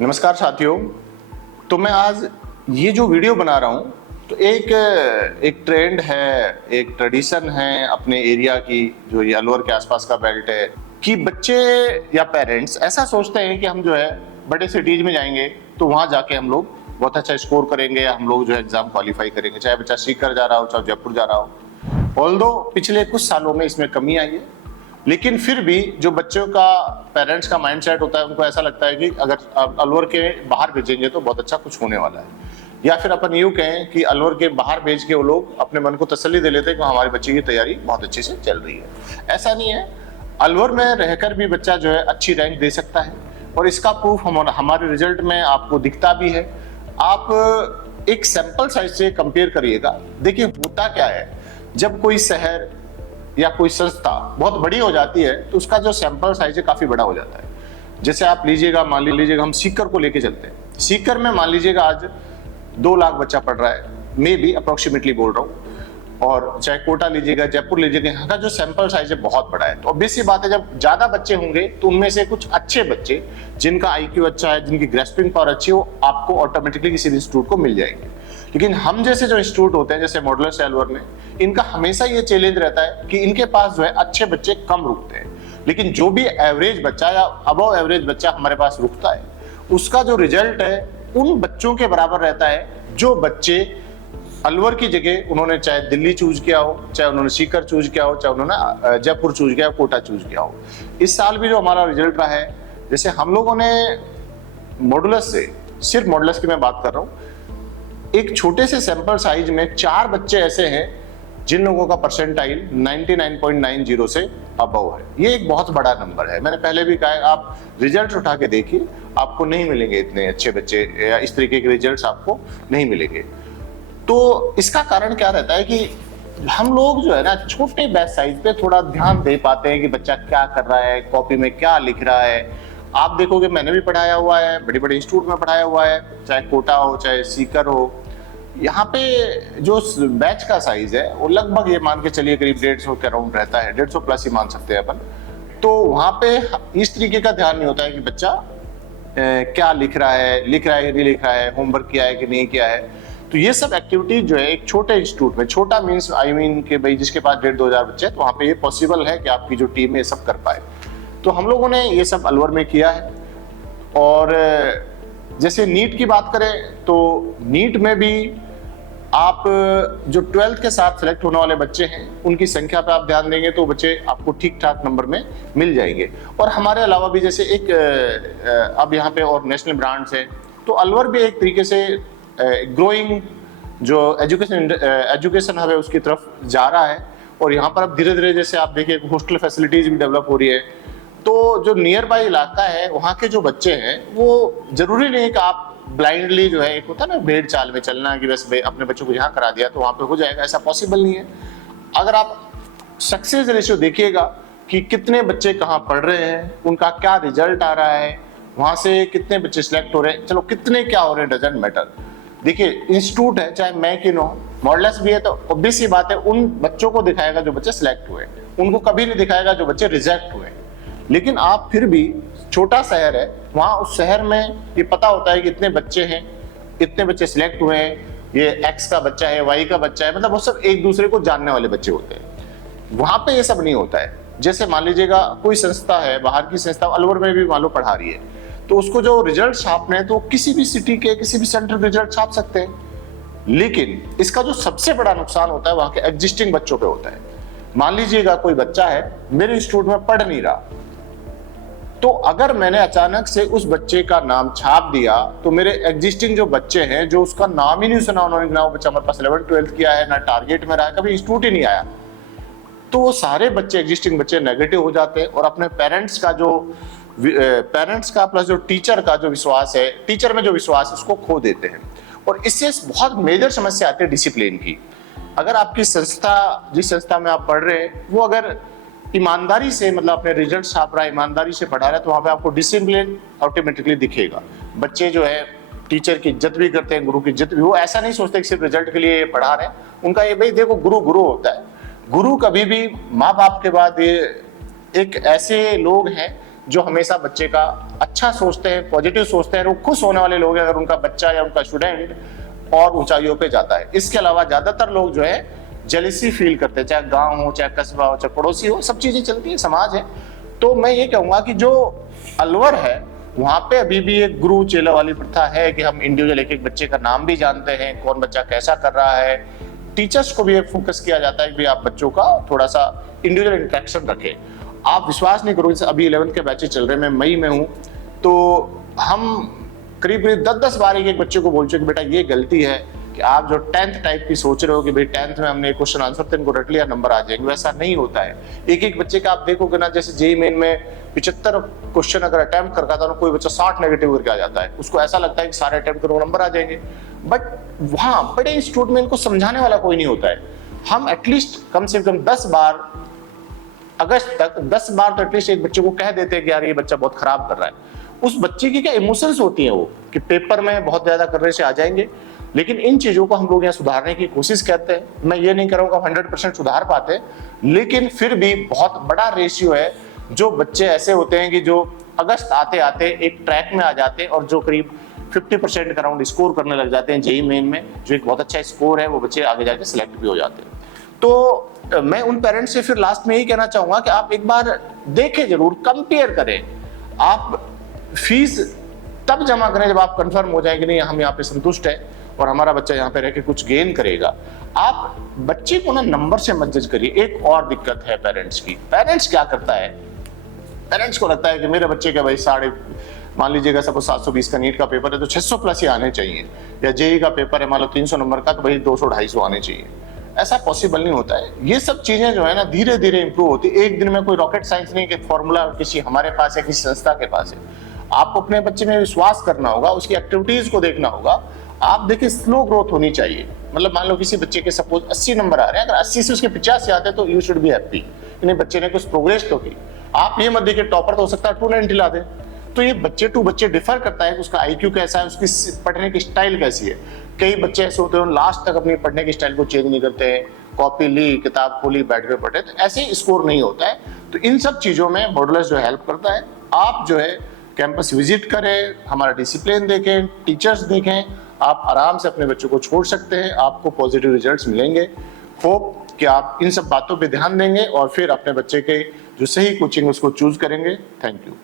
नमस्कार साथियों। तो मैं आज ये जो वीडियो बना रहा हूँ तो एक ट्रेंड है, एक ट्रेडिशन है अपने एरिया की, जो ये अलवर के आसपास का बेल्ट है, कि बच्चे या पेरेंट्स ऐसा सोचते हैं कि हम जो है बड़े सिटीज में जाएंगे तो वहाँ जाके हम लोग बहुत अच्छा स्कोर करेंगे, या हम लोग जो है एग्जाम क्वालिफाई करेंगे, चाहे बच्चा सीकर जा रहा हो चाहे जयपुर जा रहा हो। ऑल्दो पिछले कुछ सालों में इसमें कमी आई है, लेकिन फिर भी जो बच्चों का, पेरेंट्स का माइंडसेट होता है, उनको ऐसा लगता है कि अगर अलवर के बाहर भेजेंगे तो बहुत अच्छा कुछ होने वाला है। या फिर अपन यूं कहें कि अलवर के बाहर भेज के वो लोग अपने मन को तसल्ली दे लेते हैं कि हमारे बच्चे की तैयारी बहुत अच्छे से चल रही है। ऐसा नहीं है, अलवर में रहकर भी बच्चा जो है अच्छी रैंक दे सकता है, और इसका प्रूफ हमारे रिजल्ट में आपको दिखता भी है। आप एक सैंपल साइज से कंपेयर करिएगा, देखिए होता क्या है, जब कोई शहर या कोई संस्था बहुत बड़ी हो जाती है तो उसका जो सैंपल साइज है काफी बड़ा हो जाता है। जैसे आप लीजिएगा, मान लीजिएगा हम सीकर को लेके चलते हैं। सीकर में मान लीजिएगा आज 2 लाख बच्चा पढ़ रहा है, मे बी अप्रोक्सीमेटली बोल रहा हूँ, और चाहे कोटा लीजिएगा, जयपुर लीजिएगा, यहाँ का जो सैंपल साइज है बहुत बड़ा है। तो ऑब्वियस सी बात है, जब ज्यादा बच्चे होंगे तो उनमें से कुछ अच्छे बच्चे जिनका आईक्यू अच्छा है, जिनकी ग्रेस्पिंग पावर अच्छी हो, आपको ऑटोमेटिकली किसी भी इंस्टीट्यूट को मिल जाएंगे। लेकिन हम जैसे जो इंस्टीट्यूट होते हैं, जैसे मॉडलर से अलवर में, इनका हमेशा ये चैलेंज रहता है कि इनके पास जो है अच्छे बच्चे कम रुकते हैं, लेकिन जो भी एवरेज बच्चा या अबव एवरेज बच्चा हमारे पास रुकता है, उसका जो रिजल्ट है उन बच्चों के बराबर रहता है जो बच्चे अलवर की जगह उन्होंने चाहे दिल्ली चूज किया हो, चाहे उन्होंने सीकर चूज किया हो, चाहे उन्होंने जयपुर चूज किया हो, कोटा चूज किया हो। इस साल भी जो हमारा रिजल्ट रहा है, जैसे हम लोगों ने मॉडुलस से, सिर्फ मॉडुलस की मैं बात कर रहा हूँ, एक छोटे से सैंपल साइज में 4 बच्चे ऐसे हैं जिन लोगों का परसेंटाइल 99.90 से अबव है। ये एक बहुत बड़ा नंबर है। मैंने पहले भी कहा है, आप रिजल्ट उठा के देखिए, आपको नहीं मिलेंगे इतने अच्छे बच्चे, या इस तरीके के रिजल्ट्स आपको नहीं मिलेंगे। तो इसका कारण क्या रहता है कि हम लोग जो है ना, छोटे बैच साइज पे थोड़ा ध्यान दे पाते हैं कि बच्चा क्या कर रहा है, कॉपी में क्या लिख रहा है। आप देखोगे, मैंने भी पढ़ाया हुआ है, बड़े बड़े इंस्टीट्यूट में पढ़ाया हुआ है, चाहे कोटा हो चाहे सीकर हो। यहाँ पे जो बैच का साइज है वो लगभग, ये मान के चलिए, करीब 150 के अराउंड रहता है, 150 प्लस ही मान सकते हैं अपन। तो वहाँ पे इस तरीके का ध्यान नहीं होता है कि बच्चा क्या लिख रहा है कि नहीं लिख रहा है, होमवर्क किया है कि नहीं किया है। तो ये सब एक्टिविटी जो है एक छोटे इंस्टीट्यूट में, छोटा मीन्स आई मीन के भाई जिसके पास 1,500-2 हजार बच्चे हैं, तो वहाँ पे ये पॉसिबल है कि आपकी जो टीम है ये सब कर पाए। तो हम लोगों ने ये सब अलवर में किया है। और जैसे नीट की बात करें तो नीट में भी आप जो 12th के साथ सिलेक्ट होने वाले बच्चे हैं उनकी संख्या पे आप ध्यान देंगे तो बच्चे आपको ठीक ठाक नंबर में मिल जाएंगे। और हमारे अलावा भी जैसे एक अब यहाँ पे और नेशनल ब्रांड्स हैं, तो अलवर भी एक तरीके से ग्रोइंग जो एजुकेशन हब है उसकी तरफ जा रहा है। और यहाँ पर अब धीरे धीरे, जैसे आप देखिए, हॉस्टल फैसिलिटीज भी डेवलप हो रही है। तो जो नियर बाई इलाका है वहाँ के जो बच्चे हैं, वो जरूरी नहीं कि आप ब्लाइंडली जो है, एक होता है ना भेड़ चाल में चलना, कि बस अपने बच्चों को यहाँ करा दिया तो वहाँ पे हो जाएगा, ऐसा पॉसिबल नहीं है। अगर आप सक्सेस रेशियो देखिएगा कि कितने बच्चे कहाँ पढ़ रहे हैं, उनका क्या रिजल्ट आ रहा है, वहाँ से कितने बच्चे सिलेक्ट हो रहे हैं, चलो कितने क्या हो रहे हैं डजंट मैटर। देखिए इंस्टीट्यूट है, चाहे मैं क्यों हो, मॉडल्स भी है, तो ऑब्वियस सी बात है उन बच्चों को दिखाएगा जो बच्चे सिलेक्ट हुए, उनको कभी नहीं दिखाएगा जो बच्चे रिजेक्ट हुए। लेकिन आप फिर भी, छोटा शहर है, वहाँ उस शहर में ये पता होता है कि इतने बच्चे हैं, इतने बच्चे सिलेक्ट हुए हैं, ये एक्स का बच्चा है, वाई का बच्चा है, मतलब वो सब एक दूसरे को जानने वाले बच्चे होते हैं। वहाँ पे ये सब नहीं होता है। जैसे मान लीजिएगा कोई संस्था है, बाहर की संस्था अलवर में भी मान लो पढ़ा रही है, तो उसको जो रिजल्ट छापने हैं तो किसी भी सिटी के, किसी भी सेंटर के रिजल्ट छाप सकते हैं। लेकिन इसका जो सबसे बड़ा नुकसान होता है वहाँ के एग्जिस्टिंग बच्चों पे होता है। मान लीजिएगा कोई बच्चा है, मेरे इंस्टीट्यूट में पढ़ नहीं रहा, तो अगर मैंने अचानक से उस बच्चे का नाम छाप दिया तो मेरे एग्जिस्टिंग जो बच्चे हैं, जो उसका नाम ही नहीं सुना उन्होंने, ना वो बच्चा हमारे पास 11th-12th किया है, ना टारगेट में रहा है, कभी इंस्टीट्यूट ही नहीं आया, तो वो सारे बच्चे, एग्जिस्टिंग बच्चे नेगेटिव हो जाते हैं। और अपने पेरेंट्स का प्लस जो टीचर का जो विश्वास है, टीचर में जो विश्वास है, उसको खो देते हैं। और इससे बहुत मेजर समस्या आती है डिसिप्लिन की। अगर आपकी संस्था, जिस संस्था में आप पढ़ रहे हैं, वो अगर ईमानदारी से, मतलब अपने रिजल्ट छाप रहा है, ईमानदारी से पढ़ा रहा है, तो वहाँ पे आपको डिसिप्लिन ऑटोमेटिकली दिखेगा। बच्चे जो है टीचर की इज्जत भी करते हैं, गुरु की इज्जत भी। वो ऐसा नहीं सोचते कि सिर्फ रिजल्ट के लिए पढ़ा रहे हैं, उनका ये भाई देखो गुरु गुरु होता है। गुरु कभी भी माँ बाप के बाद ये एक ऐसे लोग हैं जो हमेशा बच्चे का अच्छा सोचते हैं, पॉजिटिव सोचते हैं, वो खुश होने वाले लोग हैं अगर उनका बच्चा या उनका स्टूडेंट और ऊंचाइयों पे जाता है। इसके अलावा ज्यादातर लोग जो है जेलिसी फील करते हैं, चाहे गांव हो, चाहे कस्बा हो, चाहे पड़ोसी हो, सब चीजें चलती है, समाज है। तो मैं ये कहूंगा कि जो अलवर है वहां पे अभी भी एक गुरु चेला वाली प्रथा है कि हम इंडिविजुअल एक एक बच्चे का नाम भी जानते हैं, कौन बच्चा कैसा कर रहा है। टीचर्स को भी एक फोकस किया जाता है कि आप बच्चों का थोड़ा सा इंडिविजुअल इंटरेक्शन रखें। आप विश्वास नहीं करोगे, अभी 11th के बैचेस चल रहे हैं, मैं मई में हूँ, तो हम करीब 10-10 बार एक बच्चे को बोल चुके कि बेटा ये गलती है कि आप जो 10th टाइप की सोच रहे हो कि भाई 10th में हमने क्वेश्चन आंसर तो इनको रट लिया, नंबर आ जाएंगे, वैसा नहीं होता है। एक एक बच्चे का आप देखोगे ना, जैसे जेईई मेन में 75 क्वेश्चन अगर अटेम्प्ट करता था, कोई बच्चा 60 नेगेटिव करके आ जाता है, उसको ऐसा लगता है कि सारे अटेम्प्ट करो नंबर आ जाएंगे। बट वहाँ बड़े इंस्टीट्यूट में इनको समझाने वाला कोई नहीं होता है। हम एटलीस्ट कम से कम 10 बार अगस्त तक 10 बार तो एटलीस्ट एक बच्चे को कह देते हैं कि यार ये बच्चा बहुत खराब कर रहा है। उस बच्चे की क्या इमोशंस होती हैं वो कि पेपर में बहुत ज्यादा करने से आ जाएंगे, लेकिन इन चीजों को हम लोग यहाँ सुधारने की कोशिश करते हैं। मैं ये नहीं कर रहा हूँ कि 100% सुधार पाते, लेकिन फिर भी बहुत बड़ा रेशियो है जो बच्चे ऐसे होते हैं कि जो अगस्त आते आते एक ट्रैक में आ जाते हैं और जो करीब 50% का राउंड स्कोर करने लग जाते हैं जेईई मेन में, जो एक बहुत अच्छा स्कोर है, वो बच्चे आगे जाके सिलेक्ट भी हो जाते हैं। तो मैं उन पेरेंट्स से फिर लास्ट में यही कहना चाहूंगा कि आप एक बार देखें, जरूर कंपेयर करें। आप फीस तब जमा करें जब आप कंफर्म हो जाए कि नहीं हम यहाँ पे संतुष्ट है और हमारा बच्चा यहाँ पे रह के कुछ गेन करेगा। आप बच्चे को ना नंबर से मत जज करिए। एक और दिक्कत है पेरेंट्स की, पेरेंट्स क्या करता है, पेरेंट्स को लगता है कि मेरे बच्चे का भाई मान लीजिएगा सपोज 720 का नीट का पेपर है तो 600 प्लस ही आने चाहिए, या जेईई का पेपर है मान लो 300 नंबर का तो भाई 200-250 आने चाहिए। ऐसा पॉसिबल नहीं होता है। ये सब चीजें जो है ना धीरे धीरे इंप्रूव होती है। एक दिन में कोई रॉकेट साइंस नहीं कि फॉर्मूला किसी हमारे पास है, किसी संस्था के पास है। आपको अपने बच्चे में विश्वास करना होगा, उसकी एक्टिविटीज को देखना होगा। आप देखिए स्लो ग्रोथ होनी चाहिए। मतलब मान लो किसी बच्चे के सपोज 80 नंबर आ रहे हैं, अगर 80 से उसके 85 आते हैं तो यू शुड बी हैप्पी, नहीं बच्चे ने कुछ प्रोग्रेस तो की। आप ये मत देखिए टॉपर तो हो सकता है 290 ला दे। तो ये बच्चे टू बच्चे डिफर करता है कि उसका आईक्यू कैसा है, उसकी पढ़ने की स्टाइल कैसी है। कई बच्चे ऐसे होते हैं लास्ट तक अपनी पढ़ने की स्टाइल को चेंज नहीं करते हैं, कॉपी ली, किताब खोली, बैठ के पढ़े, तो ऐसे स्कोर नहीं होता है। तो इन सब चीजों में मॉडुलस जो हेल्प करता है। आप जो है कैंपस विजिट करें, हमारा डिसिप्लिन देखें, टीचर्स देखें, आप आराम से अपने बच्चों को छोड़ सकते हैं, आपको पॉजिटिव रिजल्ट्स मिलेंगे। होप कि आप इन सब बातों पे ध्यान देंगे और फिर अपने बच्चे के जो सही कोचिंग उसको चूज करेंगे। Thank you.